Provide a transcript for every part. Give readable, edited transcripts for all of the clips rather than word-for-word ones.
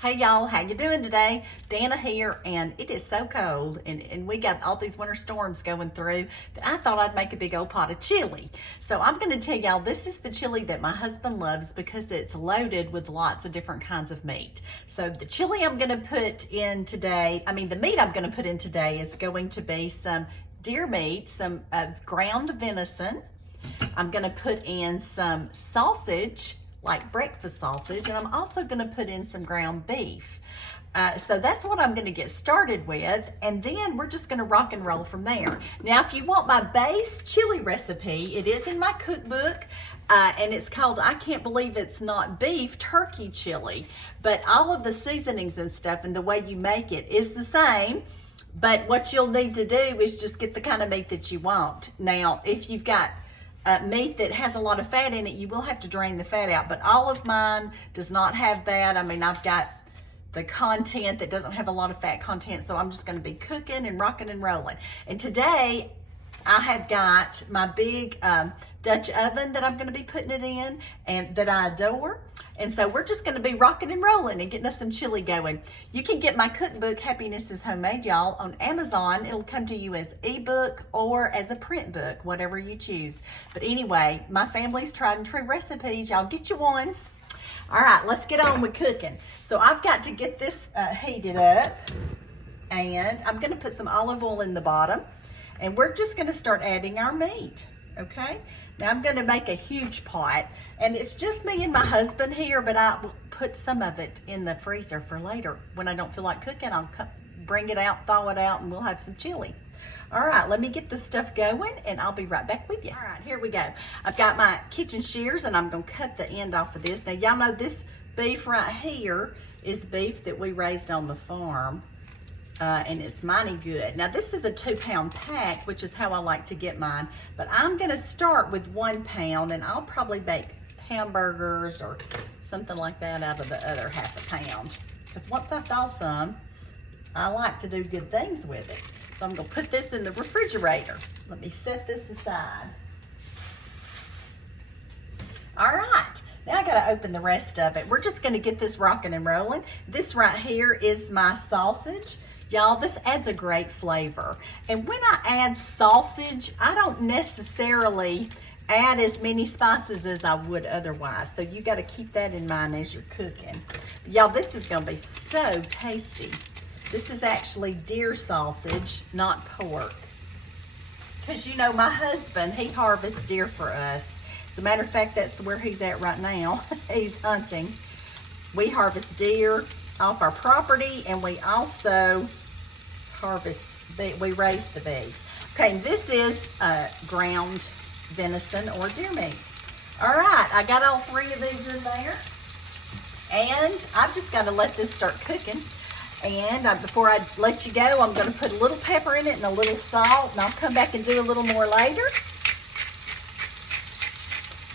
Hey y'all, how you doing today? Dana here, and it is so cold, and we got all these winter storms going through that I thought I'd make a big old pot of chili. So I'm going to tell y'all, this is the chili that my husband loves because it's loaded with lots of different kinds of meat. So the chili I'm going to put in today, the meat I'm going to put in today is going to be some deer meat, some ground venison. I'm going to put in some sausage, like breakfast sausage, and I'm also going to put in some ground beef. So that's what I'm going to get started with, and then we're just going to rock and roll from there. Now, if you want my base chili recipe, it is in my cookbook, and it's called I Can't Believe It's Not Beef Turkey Chili. But all of the seasonings and stuff and the way you make it is the same. But what you'll need to do is just get the kind of meat that you want. Now, if you've got meat that has a lot of fat in it, you will have to drain the fat out, but all of mine does not have that. I've got the content that doesn't have a lot of fat content, so I'm just going to be cooking and rocking and rolling. And today I have got my big Dutch oven that I'm going to be putting it in, and that I adore. And so we're just going to be rocking and rolling and getting us some chili going. You can get my cookbook, Happiness is Homemade, y'all, on Amazon. It'll come to you as ebook or as a print book, whatever you choose. But anyway, my family's tried and true recipes. Y'all get you one. All right, let's get on with cooking. So I've got to get this heated up, and I'm going to put some olive oil in the bottom, and we're just going to start adding our meat. Okay, now I'm going to make a huge pot, and it's just me and my husband here, but I will put some of it in the freezer for later. When I don't feel like cooking, I'll bring it out, thaw it out, and we'll have some chili. All right, let me get this stuff going, and I'll be right back with you. All right, here we go. I've got my kitchen shears, and I'm going to cut the end off of this. Now, y'all know this beef right here is beef that we raised on the farm. And it's mighty good. Now this is a 2-pound pack, which is how I like to get mine, but I'm gonna start with 1 pound, and I'll probably bake hamburgers or something like that out of the other ½ pound. Because once I thaw some, I like to do good things with it. So I'm gonna put this in the refrigerator. Let me set this aside. All right. Now I gotta open the rest of it. We're just gonna get this rocking and rolling. This right here is my sausage. Y'all, this adds a great flavor. And when I add sausage, I don't necessarily add as many spices as I would otherwise. So you gotta keep that in mind as you're cooking. Y'all, this is gonna be so tasty. This is actually deer sausage, not pork. Because you know, my husband, he harvests deer for us. As a matter of fact, that's where he's at right now. He's hunting. We harvest deer off our property, and we also we raise the beef. Okay, and this is ground venison or deer meat. All right, I got all 3 of these in there, and I've just got to let this start cooking. And before I let you go, I'm going to put a little pepper in it and a little salt, and I'll come back and do a little more later.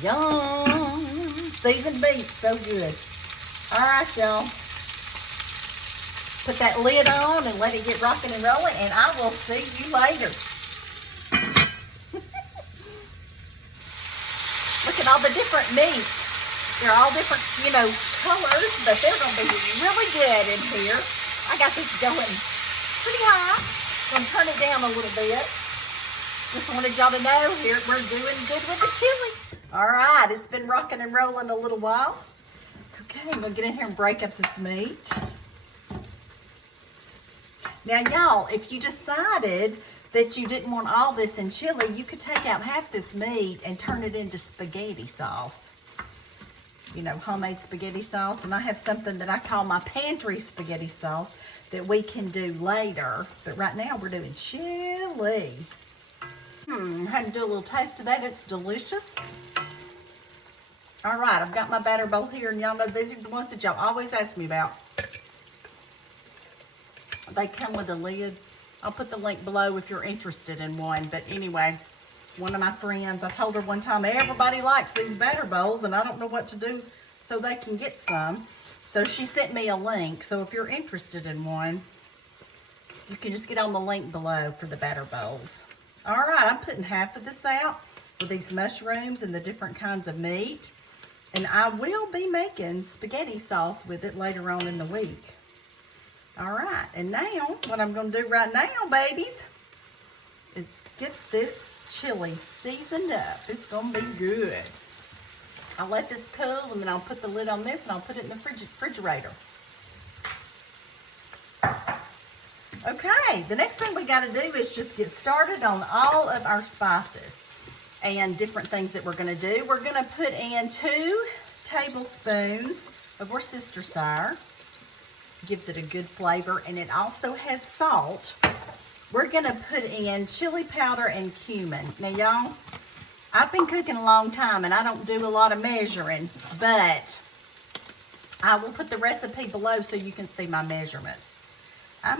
Yum! Seasoned beef, so good. All right, y'all. Put that lid on and let it get rocking and rolling, and I will see you later. Look at all the different meats. They're all different, colors, but they're going to be really good in here. I got this going pretty high. I'm going to turn it down a little bit. Just wanted y'all to know here we're doing good with the chili. All right, it's been rocking and rolling a little while. Okay, I'm going to get in here and break up this meat. Now, y'all, if you decided that you didn't want all this in chili, you could take out half this meat and turn it into spaghetti sauce. Homemade spaghetti sauce. And I have something that I call my pantry spaghetti sauce that we can do later. But right now, we're doing chili. Had to do a little taste of that. It's delicious. All right, I've got my batter bowl here, and y'all know these are the ones that y'all always ask me about. They come with a lid. I'll put the link below if you're interested in one. But anyway, one of my friends, I told her one time, everybody likes these batter bowls, and I don't know what to do so they can get some. So she sent me a link. So if you're interested in one, you can just get on the link below for the batter bowls. All right, I'm putting half of this out with these mushrooms and the different kinds of meat. And I will be making spaghetti sauce with it later on in the week. All right, and now what I'm gonna do right now, babies, is get this chili seasoned up. It's gonna be good. I'll let this cool and then I'll put the lid on this and I'll put it in the refrigerator. Okay, the next thing we gotta do is just get started on all of our spices and different things that we're gonna do. We're gonna put in 2 tablespoons of Worcestershire. Gives it a good flavor, and it also has salt. We're gonna put in chili powder and cumin. Now y'all, I've been cooking a long time and I don't do a lot of measuring, but I will put the recipe below so you can see my measurements. I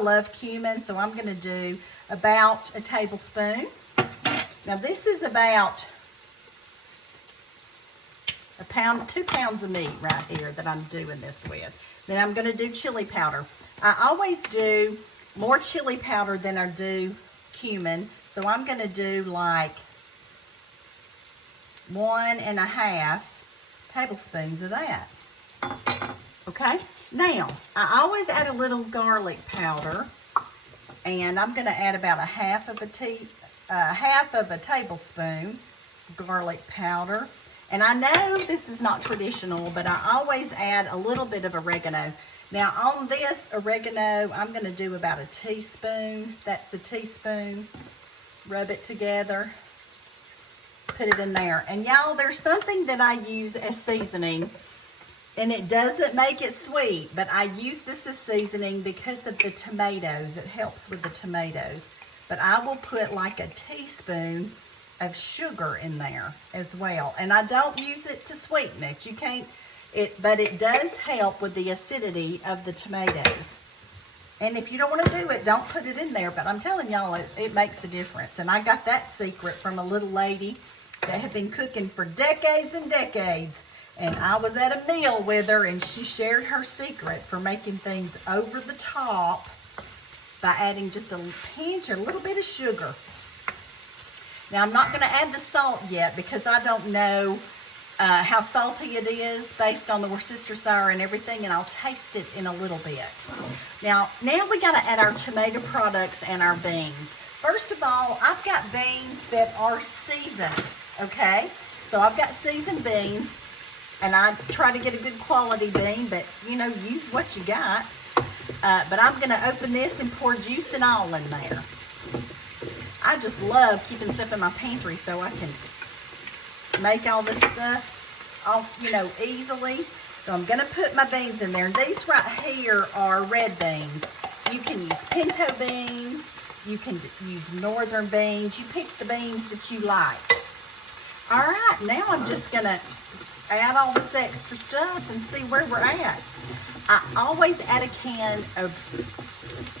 love cumin, so I'm gonna do about a tablespoon. Now this is about a pound, 2 pounds of meat right here that I'm doing this with. Then I'm gonna do chili powder. I always do more chili powder than I do cumin, so I'm gonna do like 1.5 tablespoons of that. Okay, now I always add a little garlic powder, and I'm gonna add about half of a tablespoon garlic powder. And I know this is not traditional, but I always add a little bit of oregano. Now on this oregano, I'm gonna do about a teaspoon. That's a teaspoon. Rub it together, put it in there. And y'all, there's something that I use as seasoning, and it doesn't make it sweet, but I use this as seasoning because of the tomatoes. It helps with the tomatoes. But I will put like a teaspoon of sugar in there as well. And I don't use it to sweeten it. You can't, but it does help with the acidity of the tomatoes. And if you don't want to do it, don't put it in there. But I'm telling y'all, it makes a difference. And I got that secret from a little lady that had been cooking for decades and decades. And I was at a meal with her, and she shared her secret for making things over the top by adding just a pinch or a little bit of sugar. Now, I'm not going to add the salt yet because I don't know how salty it is based on the Worcestershire and everything, and I'll taste it in a little bit. Now we got to add our tomato products and our beans. First of all, I've got beans that are seasoned, okay? So I've got seasoned beans, and I try to get a good quality bean, but, you know, use what you got. But I'm going to open this and pour juice and all in there. I just love keeping stuff in my pantry so I can make all this stuff, you know, easily. So I'm going to put my beans in there. And these right here are red beans. You can use pinto beans. You can use northern beans. You pick the beans that you like. All right, now I'm just going to add all this extra stuff and see where we're at. I always add a can of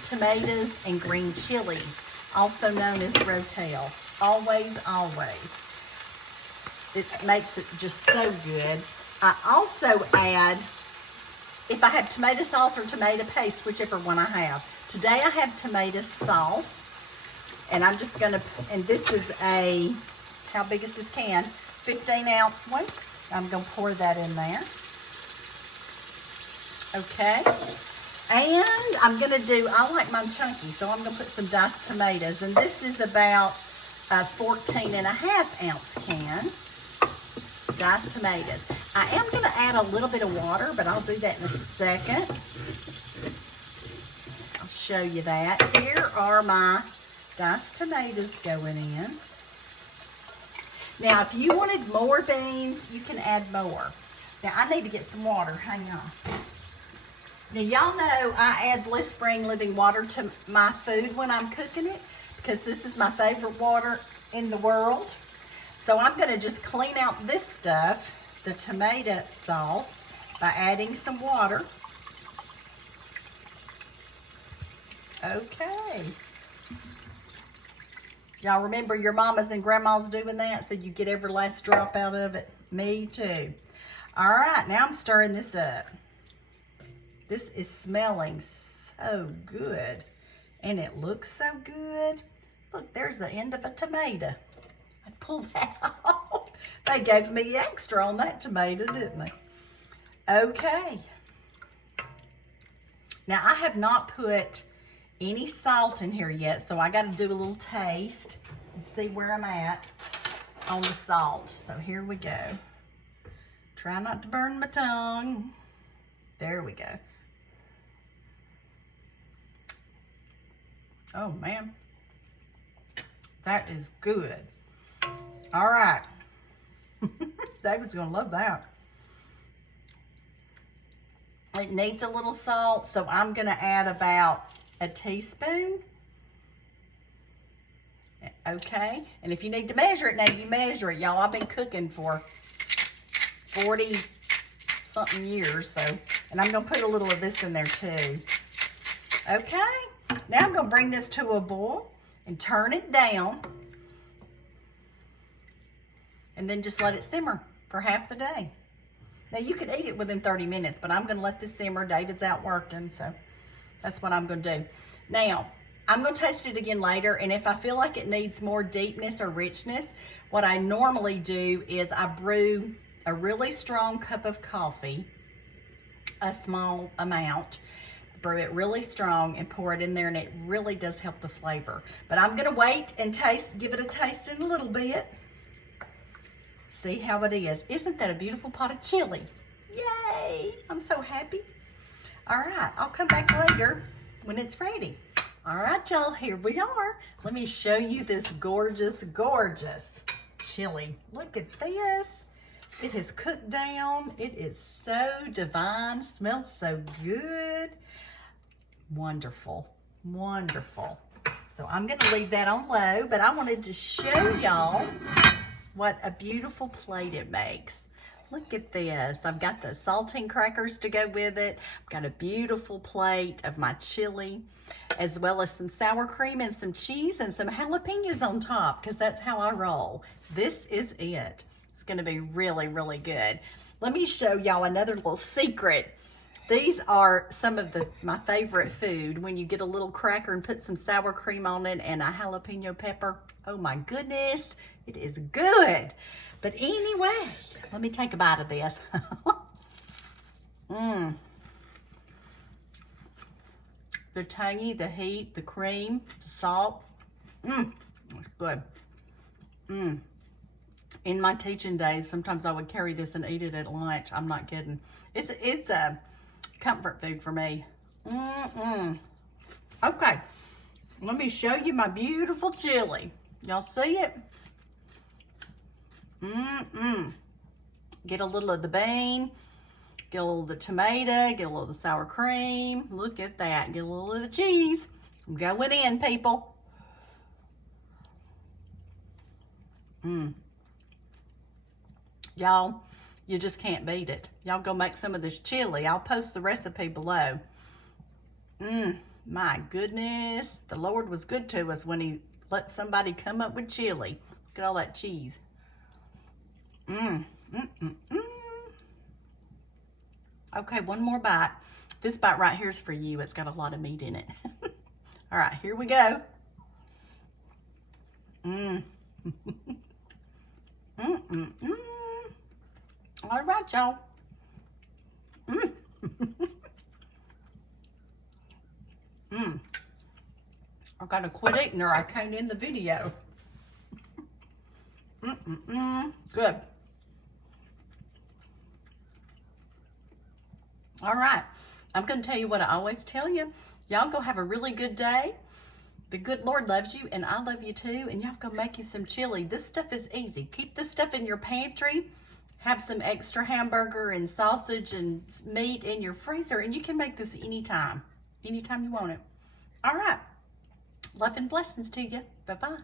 tomatoes and green chilies, also known as rotel. Always, always. It makes it just so good. I also add, if I have tomato sauce or tomato paste, whichever one I have. Today I have tomato sauce, and I'm just gonna, and this is a, how big is this can? 15-ounce one. I'm gonna pour that in there. Okay. And I'm gonna do, I like mine chunky, so I'm gonna put some diced tomatoes. And this is about a 14.5-ounce can. Diced tomatoes. I am gonna add a little bit of water, but I'll do that in a second. I'll show you that. Here are my diced tomatoes going in. Now, if you wanted more beans, you can add more. Now, I need to get some water. Hang on. Now, y'all know I add Blue Spring Living Water to my food when I'm cooking it because this is my favorite water in the world. So I'm going to just clean out this stuff, the tomato sauce, by adding some water. Okay. Y'all remember your mamas and grandmas doing that so you get every last drop out of it? Me too. All right, now I'm stirring this up. This is smelling so good, and it looks so good. Look, there's the end of a tomato. I pull that off. They gave me extra on that tomato, didn't they? Okay. Now, I have not put any salt in here yet, so I got to do a little taste and see where I'm at on the salt. So here we go. Try not to burn my tongue. There we go. Oh, man. That is good. All right. David's going to love that. It needs a little salt, so I'm going to add about a teaspoon. Okay. And if you need to measure it now, you measure it. Y'all, I've been cooking for 40-something years, so, and I'm going to put a little of this in there too. Okay. Now I'm going to bring this to a boil and turn it down. And then just let it simmer for half the day. Now you could eat it within 30 minutes, but I'm going to let this simmer. David's out working, so that's what I'm going to do. Now, I'm going to taste it again later, and if I feel like it needs more deepness or richness, what I normally do is I brew a really strong cup of coffee, a small amount, brew it really strong and pour it in there, and it really does help the flavor. But I'm going to wait and give it a taste in a little bit. See how it is. Isn't that a beautiful pot of chili? Yay! I'm so happy. All right, I'll come back later when it's ready. All right, y'all, here we are. Let me show you this gorgeous, gorgeous chili. Look at this. It has cooked down. It is so divine. Smells so good. Wonderful, wonderful. So I'm going to leave that on low, but I wanted to show y'all what a beautiful plate it makes. Look at this. I've got the saltine crackers to go with it. I've got a beautiful plate of my chili, as well as some sour cream and some cheese and some jalapenos on top, because that's how I roll. This is it. It's going to be really, really good. Let me show y'all another little secret. These are some of my favorite food. When you get a little cracker and put some sour cream on it and a jalapeno pepper, oh my goodness, it is good. But anyway, let me take a bite of this. The tangy, the heat, the cream, the salt. It's good. In my teaching days, sometimes I would carry this and eat it at lunch. I'm not kidding. It's a comfort food for me. Okay, let me show you my beautiful chili. Y'all see it? Get a little of the bean, get a little of the tomato, get a little of the sour cream. Look at that. Get a little of the cheese. I'm going in, people. Y'all, you just can't beat it. Y'all go make some of this chili. I'll post the recipe below. My goodness. The Lord was good to us when he let somebody come up with chili. Look at all that cheese. Okay, one more bite. This bite right here is for you. It's got a lot of meat in it. All right, here we go. All right, y'all. I gotta quit eating or I can't end the video. Good. All right, I'm gonna tell you what I always tell you. Y'all go have a really good day. The good Lord loves you, and I love you too, and y'all go make you some chili. This stuff is easy. Keep this stuff in your pantry. Have some extra hamburger and sausage and meat in your freezer, and you can make this anytime you want it. All right. Love and blessings to you. Bye-bye.